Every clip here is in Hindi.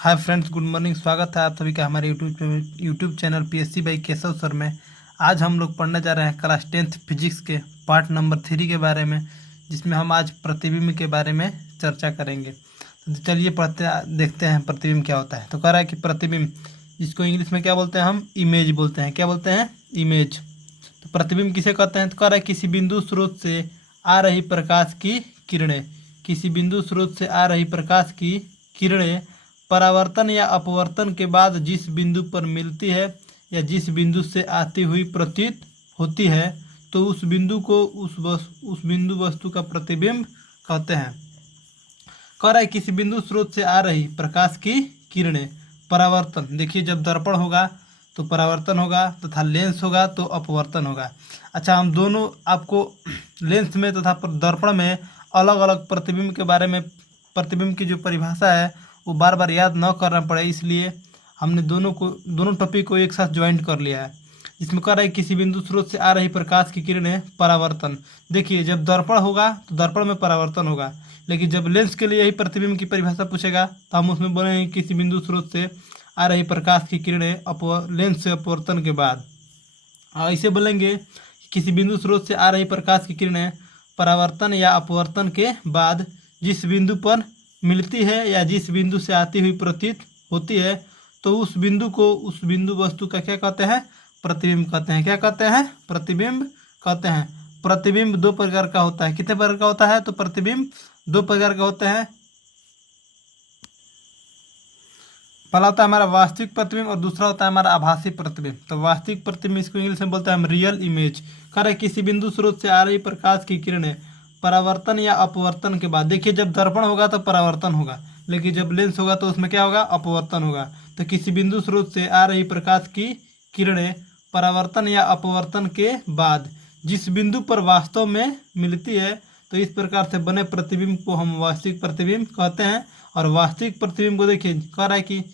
Hi friends, good morning. स्वागत है आप सभी का हमारे YouTube channel PSC by Keshav sir में। आज हम लोग पढ़ने जा रहे हैं क्लास 10th फिजिक्स के पार्ट नंबर 3 के बारे में, जिसमें हम आज प्रतिबिंब के बारे में चर्चा करेंगे। तो चलिए देखते हैं प्रतिबिंब क्या होता है। तो कह रहा है कि प्रतिबिंब, इसको इंग्लिश में क्या बोलते हैं हम? इमेज बोलते हैं। क्या बोलते हैं? इमेज। तो प्रतिबिंब किसे कहते हैं? तो कह रहा है किसी बिंदु स्रोत से आ रही प्रकाश की किरणें, किसी बिंदु स्रोत से आ रही प्रकाश की किरणें परावर्तन या अपवर्तन के बाद जिस बिंदु पर मिलती है या जिस बिंदु से आती हुई प्रतीत होती है, तो उस बिंदु को उस बिंदु वस्तु का प्रतिबिंब कहते हैं। कह रहा है किसी बिंदु स्रोत से आ रही प्रकाश की किरणें परावर्तन, देखिए जब दर्पण होगा तो परावर्तन होगा तथा लेंस होगा तो अपवर्तन होगा। अच्छा, हम दोनों आपको लेंस में तथा दर्पण में अलग अलग प्रतिबिंब के बारे में, प्रतिबिंब की जो परिभाषा है वो बार बार याद न करना पड़े, इसलिए हमने दोनों टॉपिक को एक साथ ज्वाइंट कर लिया है। इसमें कह रहा है किसी बिंदु स्रोत से आ रही प्रकाश की किरणें परावर्तन। देखिए जब दर्पण होगा तो दर्पण में परावर्तन होगा, लेकिन जब लेंस के लिए यही प्रतिबिंब की परिभाषा पूछेगा तो हम उसमें बोलेंगे किसी बिंदु स्रोत से आ रही प्रकाश की किरणें लेंस से अपवर्तन के बाद। ऐसे बोलेंगे किसी बिंदु स्रोत से आ रही प्रकाश की किरणें परावर्तन या अपवर्तन के बाद जिस बिंदु पर मिलती है या जिस बिंदु से आती हुई प्रतीत होती है, तो उस बिंदु को उस बिंदु वस्तु का क्या कहते हैं? प्रतिबिंब कहते हैं। क्या कहते हैं? प्रतिबिंब कहते हैं। प्रतिबिंब दो प्रकार का होता है। कितने प्रकार का होता है? तो प्रतिबिंब दो प्रकार का होते हैं। पहला होता है हमारा वास्तविक प्रतिबिंब और दूसरा होता है हमारा आभासी प्रतिबिंब। तो वास्तविक प्रतिबिंब इसको इंग्लिश में बोलते हैं हम रियल इमेज। कह रहे किसी बिंदु स्रोत से आ रही प्रकाश की किरणें परावर्तन या अपवर्तन के बाद, देखिए जब दर्पण होगा तो परावर्तन होगा, लेकिन जब लेंस होगा तो उसमें क्या होगा? अपवर्तन होगा। तो किसी बिंदु स्रोत से आ रही प्रकाश की किरणें परावर्तन या अपवर्तन के बाद जिस बिंदु पर वास्तव में मिलती है, तो इस प्रकार से बने प्रतिबिंब को हम वास्तविक प्रतिबिंब कहते हैं। और वास्तविक प्रतिबिंब को देखिए कह रहा है कि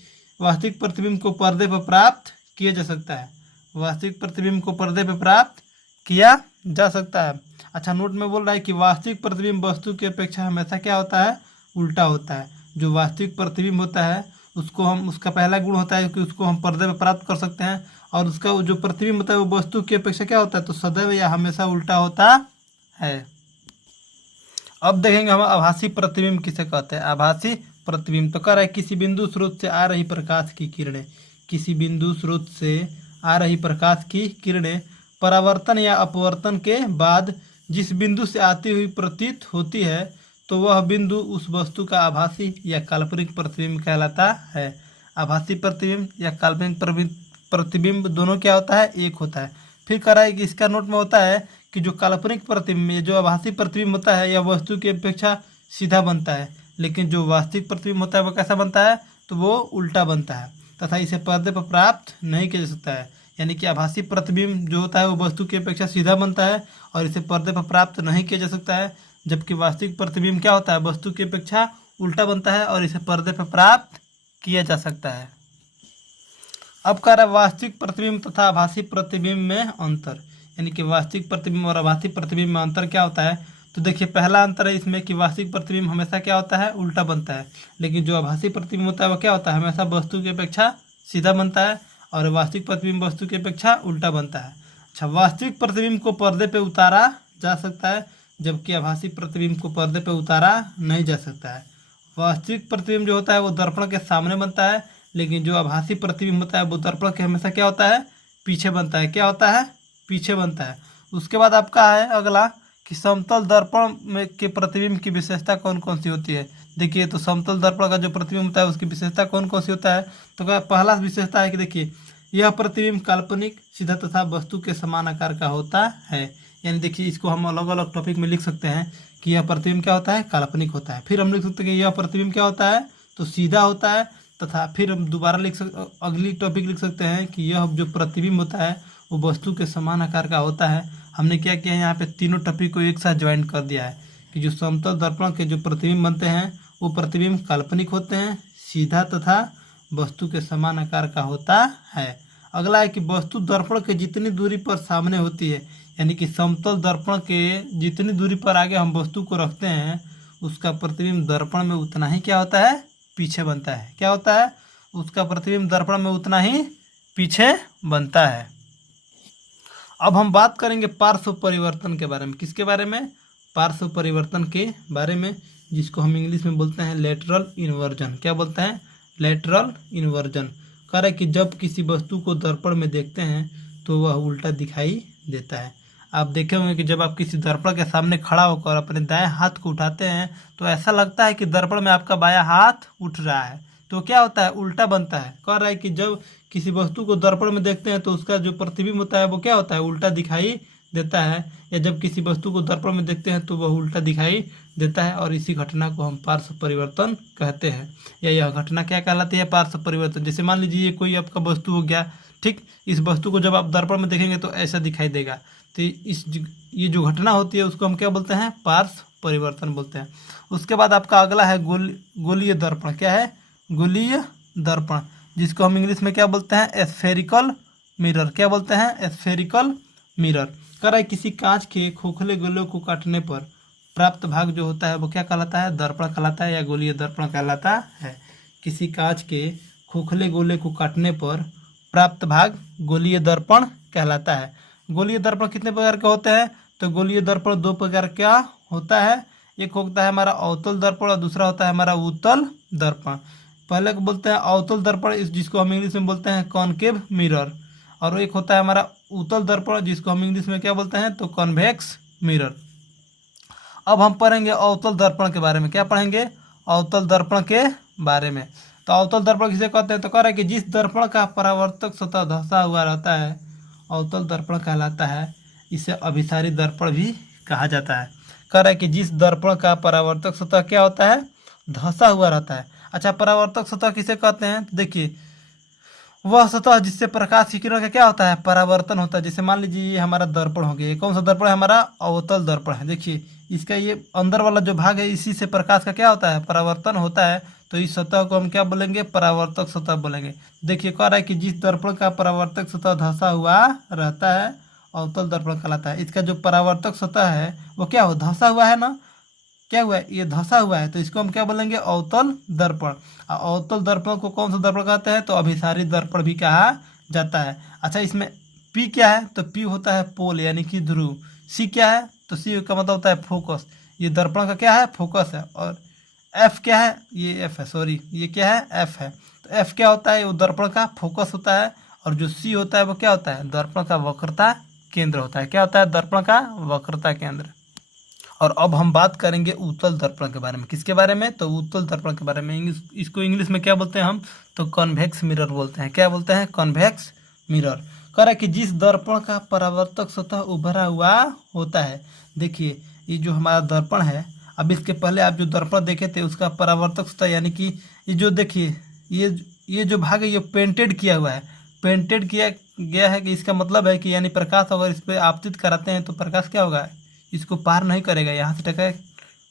वास्तविक प्रतिबिंब को पर्दे पर प्राप्त किया जा सकता है। वास्तविक प्रतिबिंब को पर्दे पर प्राप्त किया जा सकता है। अच्छा, नोट में बोल रहा है कि वास्तविक प्रतिबिंब वस्तु की अपेक्षा हमेशा क्या होता है? उल्टा होता है। जो वास्तविक प्रतिबिंब होता है उसको हम, उसका पहला गुण होता है कि उसको हम पर्दे पर प्राप्त कर सकते हैं, और उसका जो प्रतिबिंब होता है वो वस्तु की अपेक्षा क्या होता है? तो सदैव या हमेशा उल्टा होता है। अब देखेंगे हम आभासी प्रतिबिंब किसे कहते हैं। आभासी प्रतिबिंब तो कह रहा है किसी बिंदु स्रोत से आ रही प्रकाश की किरणें, किसी बिंदु स्रोत से आ रही प्रकाश की किरणें परावर्तन या अपवर्तन के बाद जिस बिंदु से आती हुई प्रतीत होती है, तो वह बिंदु उस वस्तु का आभासी या काल्पनिक प्रतिबिंब कहलाता है। आभासी प्रतिबिंब या काल्पनिक प्रतिबिंब दोनों क्या होता है? एक होता है। फिर कह रहा है कि इसका नोट में होता है कि जो काल्पनिक प्रतिबिंब, जो आभासी प्रतिबिंब होता है, यह वस्तु की अपेक्षा सीधा बनता है, लेकिन जो वास्तविक प्रतिबिंब होता है वो कैसा बनता है? तो वो उल्टा बनता है तथा इसे पर्दे पर प्राप्त नहीं किया जा सकता है। यानी कि आभासी प्रतिबिंब जो होता है वो वस्तु की अपेक्षा सीधा बनता है और इसे पर्दे पर प्राप्त नहीं किया जा सकता है, जबकि वास्तविक प्रतिबिंब क्या होता है? वस्तु की अपेक्षा उल्टा बनता है और इसे पर्दे पर प्राप्त किया जा सकता है। अब कह रहा है वास्तविक प्रतिबिंब तथा आभासी प्रतिबिंब में अंतर, यानी कि वास्तविक प्रतिबिंब और आभासी प्रतिबिंब में अंतर क्या होता है? तो देखिए पहला अंतर है इसमें कि वास्तविक प्रतिबिंब हमेशा क्या होता है? उल्टा बनता है, लेकिन जो आभासी प्रतिबिंब होता है वो क्या होता है? हमेशा वस्तु की अपेक्षा सीधा बनता है, और वास्तविक प्रतिबिंब वस्तु की अपेक्षा उल्टा बनता है। अच्छा, वास्तविक प्रतिबिंब को पर्दे पे उतारा जा सकता है, जबकि आभासी प्रतिबिंब को पर्दे पे उतारा नहीं जा सकता है। वास्तविक प्रतिबिंब जो होता है वो दर्पण के सामने बनता है, लेकिन जो आभासी प्रतिबिंब होता है वो दर्पण के हमेशा क्या होता है? पीछे बनता है। क्या होता है? पीछे बनता है। उसके बाद आपका है अगला कि समतल दर्पण में के प्रतिबिंब की विशेषता कौन कौन सी होती है। देखिए तो समतल दर्पण का जो प्रतिबिंब होता है उसकी विशेषता कौन कौन सी होता है? तो पहला विशेषता है कि देखिए यह प्रतिबिंब काल्पनिक, सीधा तथा वस्तु के समान आकार का होता है। यानी देखिए इसको हम अलग अलग टॉपिक में लिख सकते हैं कि यह प्रतिबिंब क्या होता है? काल्पनिक होता है। फिर हम लिख सकते हैं कि यह प्रतिबिंब क्या होता है? तो सीधा होता है। तथा फिर हम दोबारा अगली टॉपिक लिख सकते हैं कि यह जो प्रतिबिंब होता है वो वस्तु के समान आकार का होता है। हमने क्या किया है? यहाँ पे तीनों टॉपिक को एक साथ ज्वाइन कर दिया है कि जो समतल दर्पण के जो प्रतिबिंब बनते हैं वो प्रतिबिंब काल्पनिक होते हैं, सीधा तथा वस्तु के समान आकार का होता है। अगला है कि वस्तु दर्पण के जितनी दूरी पर सामने होती है, यानी कि समतल दर्पण के जितनी दूरी पर आगे हम वस्तु को रखते हैं उसका प्रतिबिंब दर्पण में उतना ही क्या होता है? पीछे बनता है। क्या होता है? उसका प्रतिबिंब दर्पण में उतना ही पीछे बनता है। अब हम बात करेंगे पार्श्व परिवर्तन के बारे में। किसके बारे में? पार्श्व परिवर्तन के बारे में, जिसको हम इंग्लिश में बोलते हैं लेटरल इन्वर्जन। क्या बोलते हैं? Lateral inversion. कह रहा है कि जब किसी वस्तु को दर्पण में देखते हैं तो वह उल्टा दिखाई देता है। आप देखे होंगे कि जब आप किसी दर्पण के सामने खड़ा होकर अपने दाएं हाथ को उठाते हैं तो ऐसा लगता है कि दर्पण में आपका बायां हाथ उठ रहा है, तो क्या होता है? उल्टा बनता है। कह रहा है कि जब किसी वस्तु को दर्पण में देखते हैं तो उसका जो प्रतिबिंब होता है वो क्या होता है? उल्टा दिखाई देता है। या जब किसी वस्तु को दर्पण में देखते हैं तो वह उल्टा दिखाई देता है, और इसी घटना को हम पार्श्व परिवर्तन कहते हैं। या यह घटना क्या कहलाती है? पार्श्व परिवर्तन। जैसे मान लीजिए ये कोई आपका वस्तु हो गया, ठीक, इस वस्तु को जब आप दर्पण में देखेंगे तो ऐसा दिखाई देगा। तो ये जो घटना होती है उसको हम क्या बोलते हैं? पार्श्व परिवर्तन बोलते हैं। उसके बाद आपका अगला है गोलीय दर्पण। क्या है? गोलीय दर्पण, जिसको हम इंग्लिश में क्या बोलते हैं? Spherical mirror. क्या बोलते हैं? Spherical mirror. कह रहा है किसी कांच के खोखले गोले को काटने पर प्राप्त भाग जो होता है वो क्या कहलाता है? दर्पण कहलाता है या गोलीय दर्पण कहलाता है। किसी कांच के खोखले गोले को काटने पर प्राप्त भाग गोलीय दर्पण कहलाता है। गोलीय दर्पण कितने प्रकार के होते हैं? तो गोलीय दर्पण दो प्रकार का होता है। एक होता है हमारा अवतल दर्पण और दूसरा होता है हमारा उत्तल दर्पण। पहले को बोलते हैं अवतल दर्पण, जिसको हम इंग्लिश में बोलते हैं कॉनकेव मिरर, और एक होता है हमारा उत्तल दर्पण, जिसको हम इंग्लिश में क्या बोलते हैं? तो कॉन्वेक्स मिरर। अब हम पढ़ेंगे अवतल दर्पण के बारे में। क्या पढ़ेंगे? अवतल दर्पण के बारे में। तो अवतल दर्पण किसे कहते हैं? तो कह रहा है कि जिस दर्पण का परावर्तक सतह धंसा हुआ रहता है अवतल दर्पण कहलाता है। इसे अभिसारी दर्पण भी कहा जाता है। कह रहा है कि जिस दर्पण का परावर्तक सतह क्या होता है? धंसा हुआ रहता है। अच्छा, परावर्तक सतह किसे कहते हैं? देखिए, वह सतह जिससे प्रकाश की किरण का क्या होता है? परावर्तन होता है। जैसे मान लीजिए ये हमारा दर्पण हो गया। कौन सा दर्पण है? हमारा अवतल दर्पण है। देखिए इसका ये अंदर वाला जो भाग है इसी से प्रकाश का क्या होता है? परावर्तन होता है। तो इस सतह को हम क्या बोलेंगे? परावर्तक सतह बोलेंगे। देखिए कह रहा है कि जिस दर्पण का परावर्तक सतह धंसा हुआ रहता है अवतल दर्पण कहलाता है। इसका जो परावर्तक सतह है वो क्या हो? धंसा हुआ है ना। क्या हुआ है? ये धंसा हुआ है, तो इसको हम क्या बोलेंगे? अवतल दर्पण। अवतल दर्पण को कौन सा दर्पण कहते हैं? तो अभिसारी दर्पण भी कहा जाता है। अच्छा, इसमें पी क्या है? तो पी होता है पोल यानी कि ध्रुव। सी क्या है? तो सी का मतलब होता है फोकस। ये दर्पण का क्या है? फोकस है। और एफ क्या है? ये एफ है, सॉरी ये क्या है? एफ है। तो एफ क्या होता है? वो दर्पण का फोकस होता है। और जो सी होता है वो क्या होता है? दर्पण का वक्रता केंद्र होता है। क्या होता है? दर्पण का वक्रता केंद्र। और अब हम बात करेंगे उत्तल दर्पण के बारे में। किसके बारे में? तो उत्तल दर्पण के बारे में। इसको इंग्लिश में क्या बोलते हैं हम? तो कॉन्वेक्स मिरर बोलते हैं। क्या बोलते हैं? Convex mirror. कह रहा है कि जिस दर्पण का परावर्तक सतह उभरा हुआ होता है। देखिए ये जो हमारा दर्पण है, अब इसके पहले आप जो दर्पण देखे थे उसका परावर्तक सतह यानी कि ये जो देखिए ये जो भाग है ये पेंटेड किया हुआ है। पेंटेड किया गया है कि इसका मतलब है कि यानी प्रकाश अगर इस पर आपतित कराते हैं तो प्रकाश क्या होगा? इसको पार नहीं करेगा, यहाँ से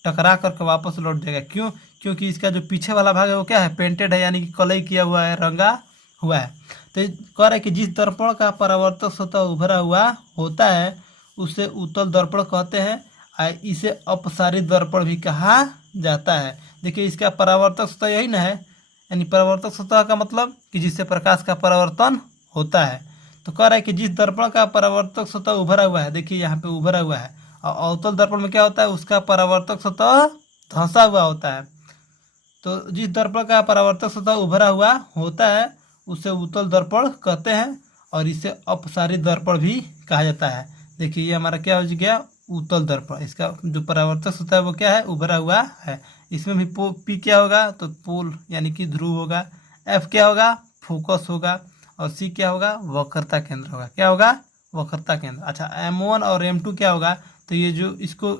टकरा करके वापस लौट जाएगा। क्यों? क्योंकि इसका जो पीछे वाला भाग है वो क्या है? पेंटेड है यानी कि कलई किया हुआ है, रंगा हुआ है। तो कह रहा है कि जिस दर्पण का परावर्तक सतह उभरा हुआ होता है उसे उत्तल दर्पण कहते हैं। इसे अपसारित दर्पण भी कहा जाता है। देखिए इसका परावर्तक सतह यही ना है, यानी परावर्तक सतह का मतलब कि जिससे प्रकाश का परावर्तन होता है। तो कह रहा है कि जिस दर्पण का परावर्तक सतह उभरा हुआ है, देखिए यहाँ पे उभरा हुआ है, और अवतल दर्पण में क्या होता है? उसका परावर्तक सतह धंसा हुआ होता है। तो जिस दर्पण का परावर्तक सतह उभरा हुआ होता है उसे उत्तल दर्पण कहते हैं, और इसे अपसारित दर्पण भी कहा जाता है। देखिए ये हमारा क्या हो गया? उत्तल दर्पण। इसका जो परावर्तक सतह है वो क्या है? उभरा हुआ है। इसमें भी पी क्या होगा? तो पोल यानी कि ध्रुव होगा। एफ क्या होगा? फोकस होगा। और सी क्या होगा? वक्रता केंद्र होगा। क्या होगा? वक्रता केंद्र। अच्छा, M1 और M2 क्या होगा? तो ये जो इसको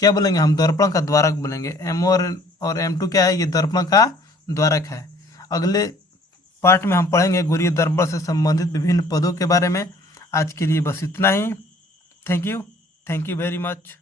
क्या बोलेंगे हम? दर्पण का द्वारक बोलेंगे। M1 और M2 क्या है? ये दर्पण का द्वारक है। अगले पार्ट में हम पढ़ेंगे गोलीय दर्पण से संबंधित विभिन्न पदों के बारे में। आज के लिए बस इतना ही। Thank you very much.